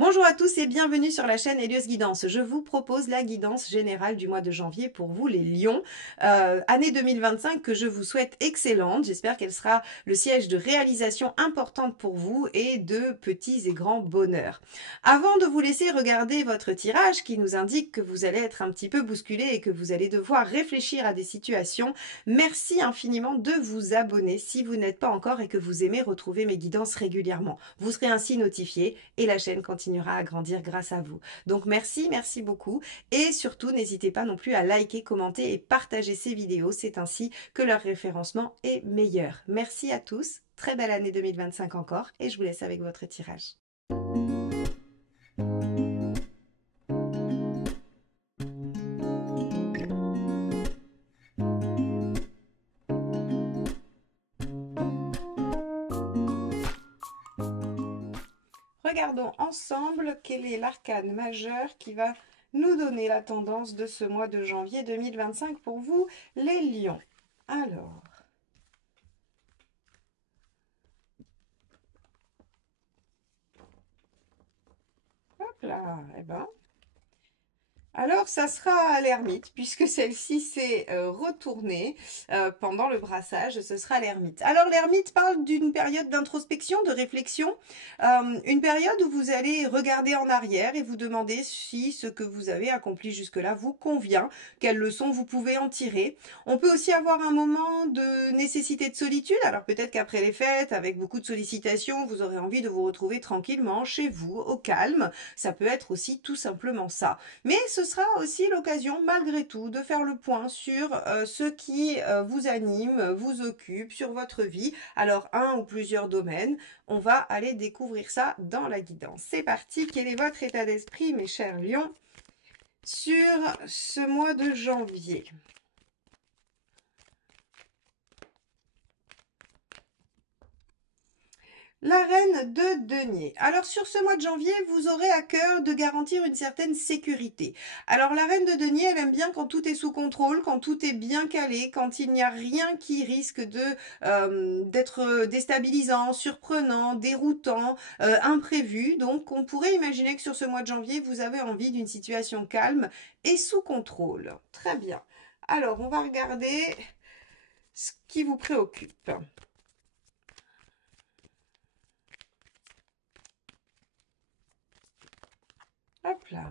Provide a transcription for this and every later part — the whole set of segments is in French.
Bonjour à tous et bienvenue sur la chaîne Hélios Guidance. Je vous propose la guidance générale du mois de janvier pour vous les lions. Année 2025 que je vous souhaite excellente. J'espère qu'elle sera le siège de réalisations importantes pour vous et de petits et grands bonheurs. Avant de vous laisser regarder votre tirage qui nous indique que vous allez être un petit peu bousculé et que vous allez devoir réfléchir à des situations, merci infiniment de vous abonner si vous n'êtes pas encore et que vous aimez retrouver mes guidances régulièrement. Vous serez ainsi notifié et la chaîne continuera à grandir grâce à vous. Donc merci beaucoup et surtout n'hésitez pas non plus à liker, commenter et partager ces vidéos, c'est ainsi que leur référencement est meilleur. Merci à tous, très belle année 2025 encore et je vous laisse avec votre tirage. Regardons ensemble quel est l'arcane majeur qui va nous donner la tendance de ce mois de janvier 2025 pour vous, les lions. Alors, hop là, eh ben, alors, ça sera l'ermite, puisque celle-ci s'est retournée pendant le brassage, ce sera l'ermite. Alors, l'ermite parle d'une période d'introspection, de réflexion, une période où vous allez regarder en arrière et vous demander si ce que vous avez accompli jusque-là vous convient, quelles leçons vous pouvez en tirer. On peut aussi avoir un moment de nécessité de solitude, alors peut-être qu'après les fêtes, avec beaucoup de sollicitations, vous aurez envie de vous retrouver tranquillement chez vous, au calme. Ça peut être aussi tout simplement ça. Mais ce sera aussi l'occasion, malgré tout, de faire le point sur ce qui vous anime, vous occupe, sur votre vie. Alors, un ou plusieurs domaines, on va aller découvrir ça dans la guidance. C'est parti, quel est votre état d'esprit, mes chers lions, sur ce mois de janvier ? La reine de denier. Alors sur ce mois de janvier, vous aurez à cœur de garantir une certaine sécurité. Alors la reine de denier, elle aime bien quand tout est sous contrôle, quand tout est bien calé, quand il n'y a rien qui risque de d'être déstabilisant, surprenant, déroutant, imprévu. Donc on pourrait imaginer que sur ce mois de janvier, vous avez envie d'une situation calme et sous contrôle. Très bien. Alors on va regarder ce qui vous préoccupe. Hop là.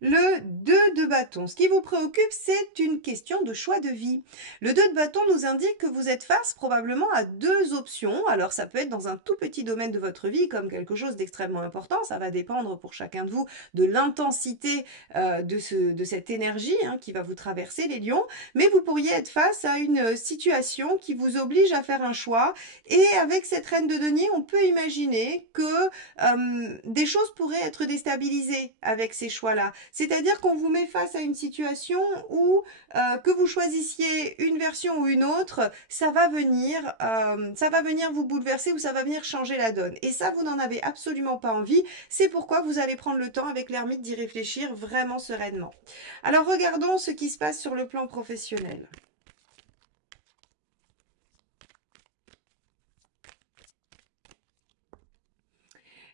Le 2 de bâton. Ce qui vous préoccupe, c'est une question de choix de vie. Le 2 de bâton nous indique que vous êtes face probablement à deux options. Alors ça peut être dans un tout petit domaine de votre vie comme quelque chose d'extrêmement important. Ça va dépendre pour chacun de vous de l'intensité de cette énergie qui va vous traverser les lions. Mais vous pourriez être face à une situation qui vous oblige à faire un choix. Et avec cette reine de denier, on peut imaginer que des choses pourraient être déstabilisées avec ces choix-là. C'est-à-dire qu'on vous met face à une situation où que vous choisissiez une version ou une autre, ça va venir vous bouleverser ou ça va venir changer la donne. Et ça, vous n'en avez absolument pas envie. C'est pourquoi vous allez prendre le temps avec l'ermite d'y réfléchir vraiment sereinement. Alors regardons ce qui se passe sur le plan professionnel.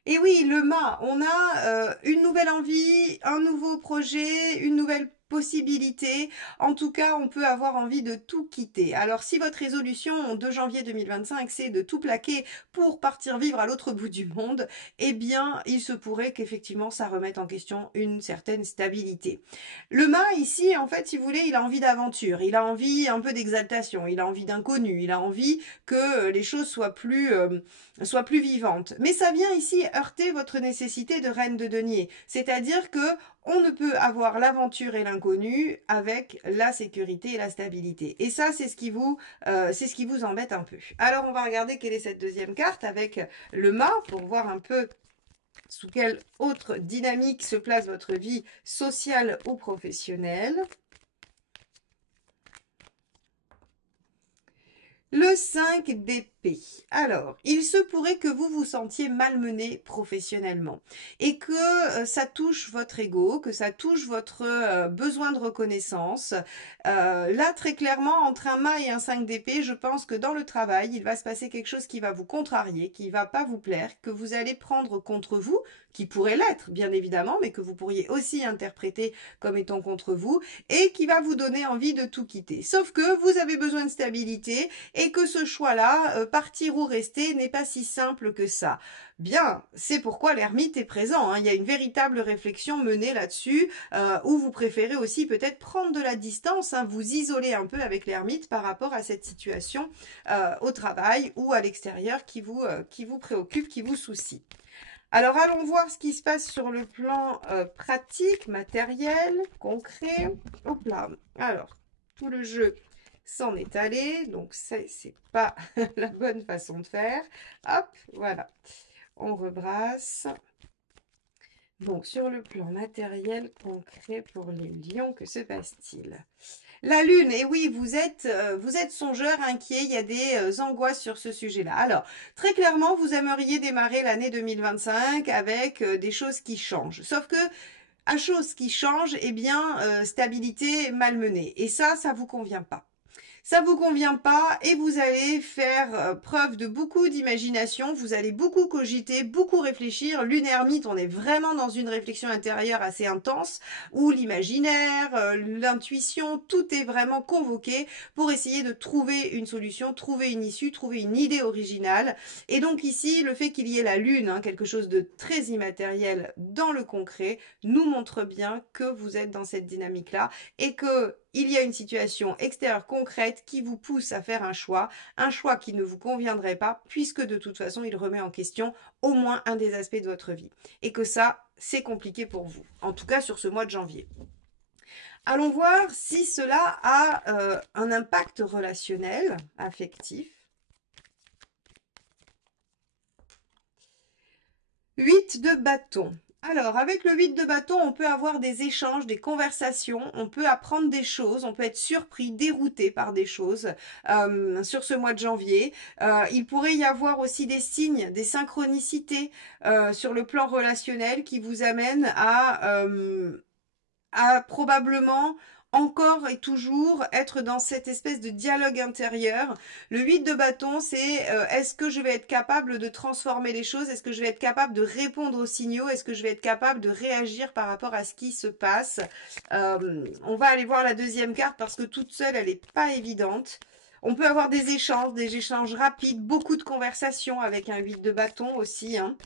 Et oui, le mât, on a une nouvelle envie, un nouveau projet, une nouvelle possibilité. En tout cas, on peut avoir envie de tout quitter. Alors, si votre résolution de janvier 2025, c'est de tout plaquer pour partir vivre à l'autre bout du monde, eh bien, il se pourrait qu'effectivement, ça remette en question une certaine stabilité. Le mât, ici, en fait, si vous voulez, il a envie d'aventure, il a envie un peu d'exaltation, il a envie d'inconnu, il a envie que les choses soient plus vivantes. Mais ça vient ici heurter votre nécessité de reine de denier. C'est-à-dire que on ne peut avoir l'aventure et l'inconnu avec la sécurité et la stabilité. Et ça, c'est ce qui vous embête un peu. Alors, on va regarder quelle est cette deuxième carte avec le mât pour voir un peu sous quelle autre dynamique se place votre vie sociale ou professionnelle. Le 5 d'épée. épée. Alors, il se pourrait que vous vous sentiez malmené professionnellement et que ça touche votre ego, que ça touche votre besoin de reconnaissance. Là, très clairement, entre un mât et un 5 d'épée, je pense que dans le travail, il va se passer quelque chose qui va vous contrarier, qui va pas vous plaire, que vous allez prendre contre vous, qui pourrait l'être, bien évidemment, mais que vous pourriez aussi interpréter comme étant contre vous, et qui va vous donner envie de tout quitter. Sauf que vous avez besoin de stabilité et que ce choix-là, partir ou rester, n'est pas si simple que ça. Bien, c'est pourquoi l'ermite est présent, hein. Il y a une véritable réflexion menée là-dessus, où vous préférez aussi peut-être prendre de la distance, hein, vous isoler un peu avec l'ermite par rapport à cette situation au travail ou à l'extérieur qui vous préoccupe, qui vous soucie. Alors allons voir ce qui se passe sur le plan pratique, matériel, concret. Hop là. Alors, tout le jeu s'en est allé, donc c'est pas la bonne façon de faire. Hop, voilà. On rebrasse. Donc, sur le plan matériel concret pour les lions, que se passe-t-il? La lune, et oui, vous êtes songeur, inquiet, il y a des angoisses sur ce sujet-là. Alors, très clairement, vous aimeriez démarrer l'année 2025 avec des choses qui changent. Sauf que, à choses qui changent, eh bien, stabilité malmenée. Et ça vous convient pas. Ça vous convient pas et vous allez faire preuve de beaucoup d'imagination, vous allez beaucoup cogiter, beaucoup réfléchir. Lune ermite, on est vraiment dans une réflexion intérieure assez intense où l'imaginaire, l'intuition, tout est vraiment convoqué pour essayer de trouver une solution, trouver une issue, trouver une idée originale. Et donc ici, le fait qu'il y ait la lune, hein, quelque chose de très immatériel dans le concret, nous montre bien que vous êtes dans cette dynamique-là et que il y a une situation extérieure concrète qui vous pousse à faire un choix qui ne vous conviendrait pas, puisque de toute façon, il remet en question au moins un des aspects de votre vie. Et que ça, c'est compliqué pour vous, en tout cas sur ce mois de janvier. Allons voir si cela a un impact relationnel, affectif. 8 de bâton. Alors, avec le 8 de bâton, on peut avoir des échanges, des conversations, on peut apprendre des choses, on peut être surpris, dérouté par des choses sur ce mois de janvier. Il pourrait y avoir aussi des signes, des synchronicités sur le plan relationnel qui vous amènent à probablement encore et toujours être dans cette espèce de dialogue intérieur. Le 8 de bâton, c'est est-ce que je vais être capable de transformer les choses? Est-ce que je vais être capable de répondre aux signaux? Est-ce que je vais être capable de réagir par rapport à ce qui se passe? On va aller voir la deuxième carte parce que toute seule, elle n'est pas évidente. On peut avoir des échanges rapides, beaucoup de conversations avec un 8 de bâton aussi, hein.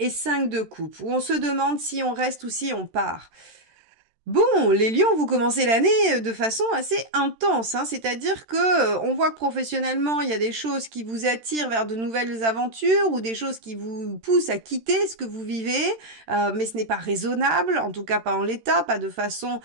Et 5 de coupe, où on se demande si on reste ou si on part. Bon, les lions, vous commencez l'année de façon assez intense, hein, c'est-à-dire que on voit que professionnellement, il y a des choses qui vous attirent vers de nouvelles aventures ou des choses qui vous poussent à quitter ce que vous vivez, mais ce n'est pas raisonnable, en tout cas pas en l'état, pas de façon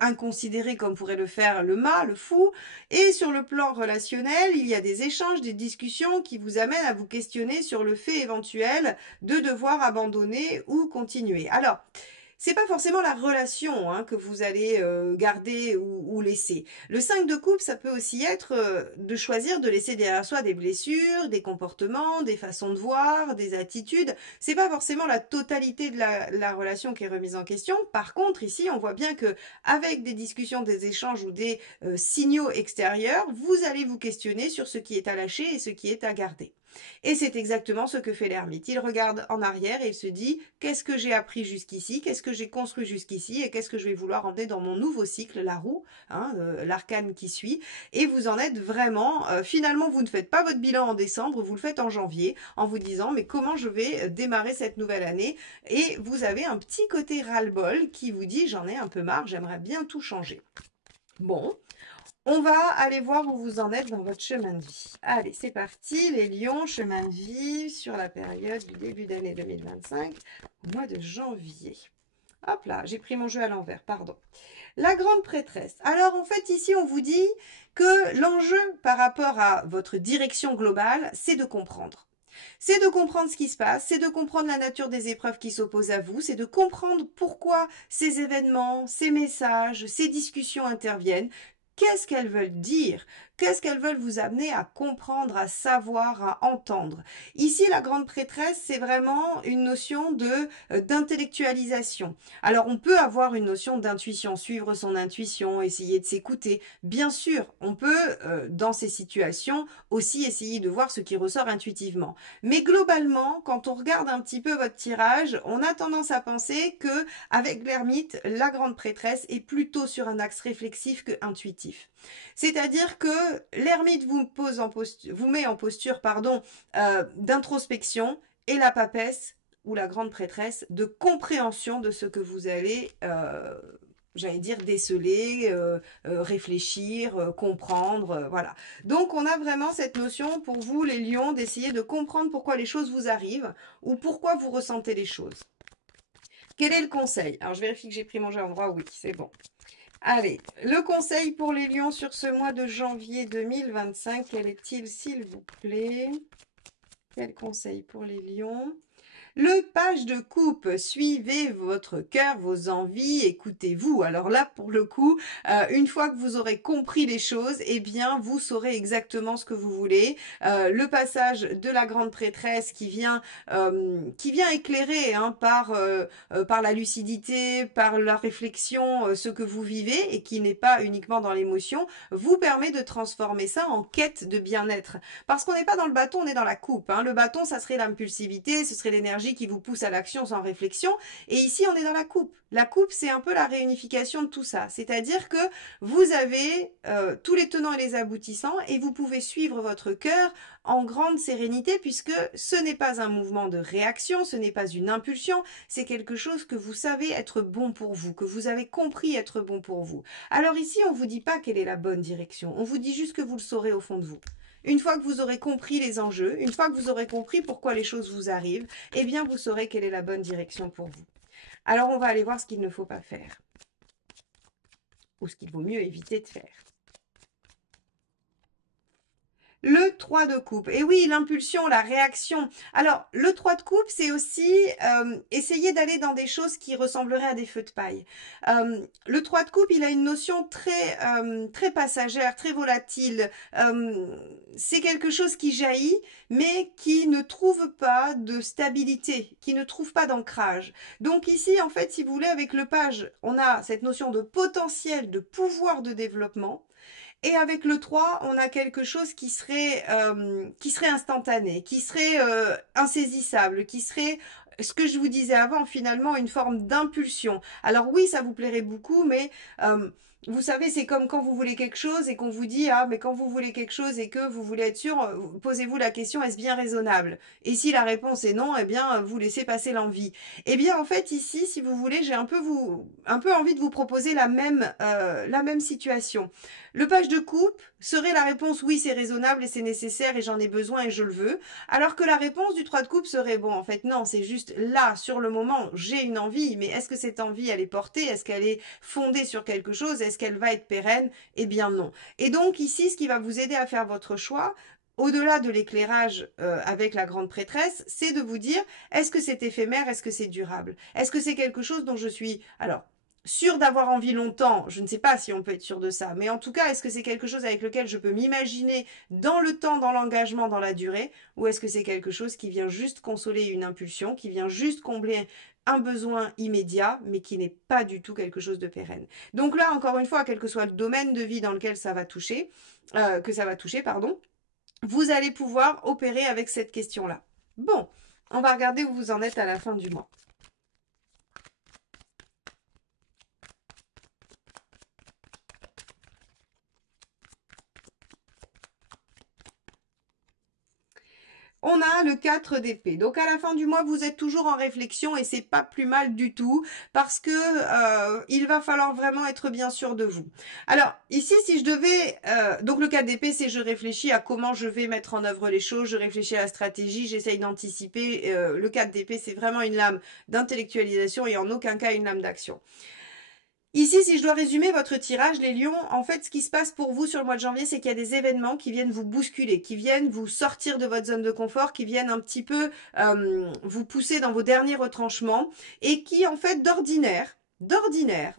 inconsidérée comme pourrait le faire le mât, le fou. Et sur le plan relationnel, il y a des échanges, des discussions qui vous amènent à vous questionner sur le fait éventuel de devoir abandonner ou continuer. Alors, c'est pas forcément la relation hein, que vous allez garder ou laisser. Le 5 de coupe, ça peut aussi être de choisir de laisser derrière soi des blessures, des comportements, des façons de voir, des attitudes. C'est pas forcément la totalité de la relation qui est remise en question. Par contre, ici, on voit bien que avec des discussions, des échanges ou des signaux extérieurs, vous allez vous questionner sur ce qui est à lâcher et ce qui est à garder. Et c'est exactement ce que fait l'ermite. Il regarde en arrière et il se dit « Qu'est-ce que j'ai appris jusqu'ici? Qu'est-ce que j'ai construit jusqu'ici? Et qu'est-ce que je vais vouloir emmener dans mon nouveau cycle, la roue, hein, l'arcane qui suit ?» Et vous en êtes vraiment... finalement, vous ne faites pas votre bilan en décembre, vous le faites en janvier en vous disant « Mais comment je vais démarrer cette nouvelle année ?» Et vous avez un petit côté ras-le-bol qui vous dit « J'en ai un peu marre, j'aimerais bien tout changer. » Bon, on va aller voir où vous en êtes dans votre chemin de vie. Allez, c'est parti, les lions, chemin de vie sur la période du début d'année 2025, au mois de janvier. Hop là, j'ai pris mon jeu à l'envers, pardon. La grande prêtresse. Alors, en fait, ici, on vous dit que l'enjeu par rapport à votre direction globale, c'est de comprendre. C'est de comprendre ce qui se passe, c'est de comprendre la nature des épreuves qui s'opposent à vous, c'est de comprendre pourquoi ces événements, ces messages, ces discussions interviennent. Qu'est-ce qu'elles veulent dire? qu'est-ce qu'elles veulent vous amener à comprendre, à savoir, à entendre? Ici, la grande prêtresse, c'est vraiment une notion d'intellectualisation. Alors, on peut avoir une notion d'intuition, suivre son intuition, essayer de s'écouter. Bien sûr, on peut, dans ces situations, aussi essayer de voir ce qui ressort intuitivement. Mais globalement, quand on regarde un petit peu votre tirage, on a tendance à penser que, avec l'ermite, la grande prêtresse est plutôt sur un axe réflexif que intuitif. C'est-à-dire que l'ermite vous met en posture d'introspection et la papesse ou la grande prêtresse de compréhension de ce que vous allez, j'allais dire, déceler, réfléchir, comprendre, voilà. Donc on a vraiment cette notion pour vous les lions d'essayer de comprendre pourquoi les choses vous arrivent ou pourquoi vous ressentez les choses. Quel est le conseil? Alors je vérifie que j'ai pris mon jeu à l'endroit, oui, c'est bon. Allez, le conseil pour les lions sur ce mois de janvier 2025, quel est-il, s'il vous plaît? Quel conseil pour les lions? Le page de coupe, suivez votre cœur, vos envies, écoutez-vous. Alors là, pour le coup, une fois que vous aurez compris les choses, eh bien, vous saurez exactement ce que vous voulez. Le passage de la grande prêtresse qui vient éclairer par la lucidité, par la réflexion, ce que vous vivez et qui n'est pas uniquement dans l'émotion, vous permet de transformer ça en quête de bien-être. Parce qu'on n'est pas dans le bâton, on est dans la coupe. Le bâton, ça serait l'impulsivité, ce serait l'énergie qui vous pousse à l'action sans réflexion. Et ici, on est dans la coupe. La coupe, c'est un peu la réunification de tout ça. C'est-à-dire que vous avez tous les tenants et les aboutissants et vous pouvez suivre votre cœur en grande sérénité puisque ce n'est pas un mouvement de réaction, ce n'est pas une impulsion, c'est quelque chose que vous savez être bon pour vous, que vous avez compris être bon pour vous. Alors ici, on ne vous dit pas quelle est la bonne direction, on vous dit juste que vous le saurez au fond de vous. Une fois que vous aurez compris les enjeux, une fois que vous aurez compris pourquoi les choses vous arrivent, eh bien vous saurez quelle est la bonne direction pour vous. Alors on va aller voir ce qu'il ne faut pas faire, ou ce qu'il vaut mieux éviter de faire. Le 3 de coupe. Et oui, l'impulsion, la réaction. Alors, le 3 de coupe, c'est aussi essayer d'aller dans des choses qui ressembleraient à des feux de paille. Le 3 de coupe, il a une notion très passagère, très volatile. C'est quelque chose qui jaillit, mais qui ne trouve pas de stabilité, qui ne trouve pas d'ancrage. Donc ici, en fait, si vous voulez, avec le page, on a cette notion de potentiel, de pouvoir de développement. Et avec le 3, on a quelque chose qui serait instantané, qui serait insaisissable, qui serait, ce que je vous disais avant, finalement, une forme d'impulsion. Alors oui, ça vous plairait beaucoup, mais vous savez, c'est comme quand vous voulez quelque chose et qu'on vous dit « Ah, mais quand vous voulez quelque chose et que vous voulez être sûr, posez-vous la question, est-ce bien raisonnable ?» Et si la réponse est non, eh bien, vous laissez passer l'envie. Eh bien, en fait, ici, si vous voulez, j'ai un peu envie de vous proposer la même situation. Le page de coupe serait la réponse « Oui, c'est raisonnable et c'est nécessaire et j'en ai besoin et je le veux », alors que la réponse du 3 de coupe serait « Bon, en fait, non, c'est juste là, sur le moment, j'ai une envie, mais est-ce que cette envie, elle est portée? Est-ce qu'elle est fondée sur quelque chose? Est-ce qu'elle va être pérenne? Eh bien, non. » Et donc, ici, ce qui va vous aider à faire votre choix, au-delà de l'éclairage avec la grande prêtresse, c'est de vous dire, est-ce que c'est éphémère? Est-ce que c'est durable? Est-ce que c'est quelque chose dont je suis... Alors, sûr d'avoir envie longtemps, je ne sais pas si on peut être sûr de ça, mais en tout cas, est-ce que c'est quelque chose avec lequel je peux m'imaginer dans le temps, dans l'engagement, dans la durée, ou est-ce que c'est quelque chose qui vient juste consoler une impulsion, qui vient juste combler un besoin immédiat, mais qui n'est pas du tout quelque chose de pérenne. Donc là, encore une fois, quel que soit le domaine de vie dans lequel ça va toucher, vous allez pouvoir opérer avec cette question-là. Bon, on va regarder où vous en êtes à la fin du mois. On a le 4 d'épée. Donc à la fin du mois, vous êtes toujours en réflexion et c'est pas plus mal du tout parce que il va falloir vraiment être bien sûr de vous. Alors ici, si je devais... donc le 4 d'épée, c'est je réfléchis à comment je vais mettre en œuvre les choses, je réfléchis à la stratégie, j'essaye d'anticiper. Le 4 d'épée, c'est vraiment une lame d'intellectualisation et en aucun cas une lame d'action. Ici, si je dois résumer votre tirage, les lions, en fait, ce qui se passe pour vous sur le mois de janvier, c'est qu'il y a des événements qui viennent vous bousculer, qui viennent vous sortir de votre zone de confort, qui viennent un petit peu vous pousser dans vos derniers retranchements et qui, en fait, d'ordinaire,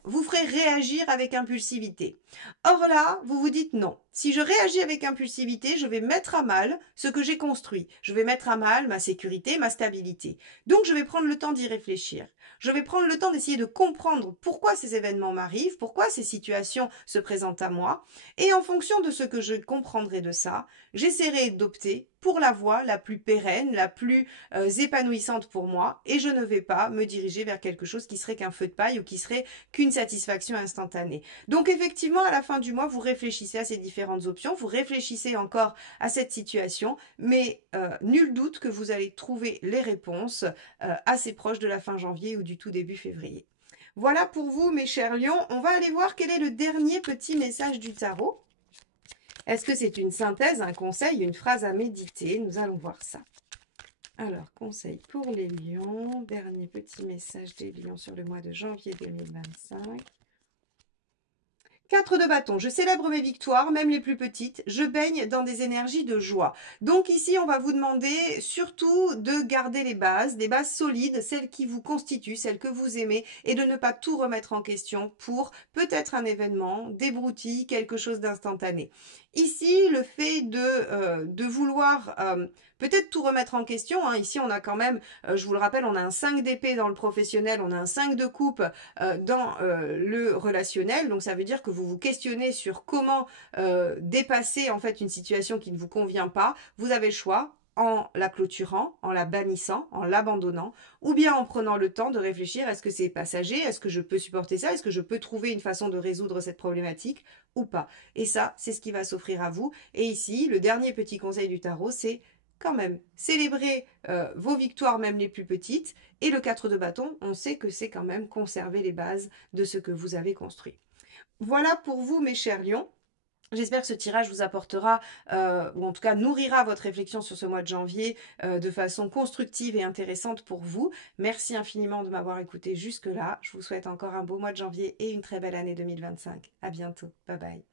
vous ferait réagir avec impulsivité. Or là, vous vous dites non. Si je réagis avec impulsivité, je vais mettre à mal ce que j'ai construit. Je vais mettre à mal ma sécurité, ma stabilité. Donc je vais prendre le temps d'y réfléchir. Je vais prendre le temps d'essayer de comprendre pourquoi ces événements m'arrivent, pourquoi ces situations se présentent à moi. Et en fonction de ce que je comprendrai de ça, j'essaierai d'opter pour la voie la plus pérenne, la plus épanouissante pour moi. Et je ne vais pas me diriger vers quelque chose qui serait qu'un feu de paille ou qui serait qu'une satisfaction instantanée. Donc effectivement, à la fin du mois, vous réfléchissez à ces différentes options, vous réfléchissez encore à cette situation, mais nul doute que vous allez trouver les réponses assez proches de la fin janvier ou du tout début février. Voilà pour vous, mes chers lions. On va aller voir quel est le dernier petit message du tarot. Est-ce que c'est une synthèse, un conseil, une phrase à méditer? Nous allons voir ça. Alors, conseil pour les lions. Dernier petit message des lions sur le mois de janvier 2025. 4 de bâton, je célèbre mes victoires, même les plus petites, je baigne dans des énergies de joie. Donc ici, on va vous demander surtout de garder les bases, des bases solides, celles qui vous constituent, celles que vous aimez, et de ne pas tout remettre en question pour peut-être un événement, des broutilles, quelque chose d'instantané. Ici, le fait de vouloir peut-être tout remettre en question, hein, ici on a quand même, je vous le rappelle, on a un 5 d'épée dans le professionnel, on a un 5 de coupe dans le relationnel, donc ça veut dire que vous vous questionnez sur comment dépasser en fait une situation qui ne vous convient pas. Vous avez le choix en la clôturant, en la bannissant, en l'abandonnant, ou bien en prenant le temps de réfléchir, est-ce que c'est passager, est-ce que je peux supporter ça, est-ce que je peux trouver une façon de résoudre cette problématique ou pas. Et ça, c'est ce qui va s'offrir à vous. Et ici, le dernier petit conseil du tarot, c'est quand même célébrer vos victoires, même les plus petites. Et le 4 de bâton, on sait que c'est quand même conserver les bases de ce que vous avez construit. Voilà pour vous, mes chers lions. J'espère que ce tirage vous apportera, ou en tout cas nourrira votre réflexion sur ce mois de janvier de façon constructive et intéressante pour vous. Merci infiniment de m'avoir écouté jusque-là. Je vous souhaite encore un beau mois de janvier et une très belle année 2025. À bientôt. Bye bye.